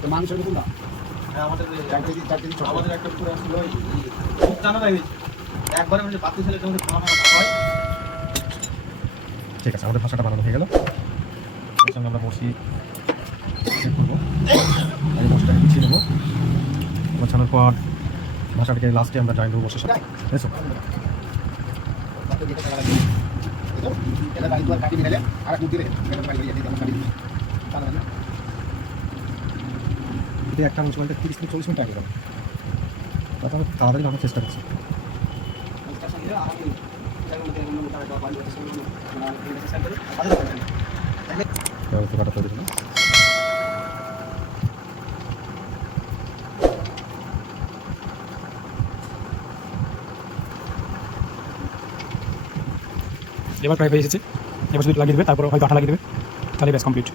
তো মানুষের মতন না। হ্যাঁ আমাদের চার কেজি ছোট। আমাদের একটা পুকুর আসছিল ওই খুব টানা হয়েছে একবারে মানে পাতি ছেলে যেমন খাওয়া হয়। ঠিক আছে, আমাদের ভাষাটা বানানো হয়ে গেল। এর সঙ্গে আমরা বসি সেট করবো, আর এই মশলাটাকে গুছিয়ে নেবো। গোছানোর পর ভাষাটাকে লাস্টে আমরা জয়েন করবো বসে সাথে। এসো এটা গাড়ি তো আর কাটি দিলে আর এক মুঠি রেখে এটা গাড়ি দিয়ে আমরা কাটি দিই তাহলে না যদি একটা মাংস বানাতে 30 থেকে 40 মিনিট আগে যাবে, তাতে আমি তাড়াতাড়ি বানানোর চেষ্টা করছি। কাটা তৈরি হলো। এবার প্রায় হয়ে এসেছে, এবার শুধু লাগিয়ে দেবে, তারপর হয়তো আঠা লাগিয়ে দেবে, তাহলে ব্যাস কমপ্লিট।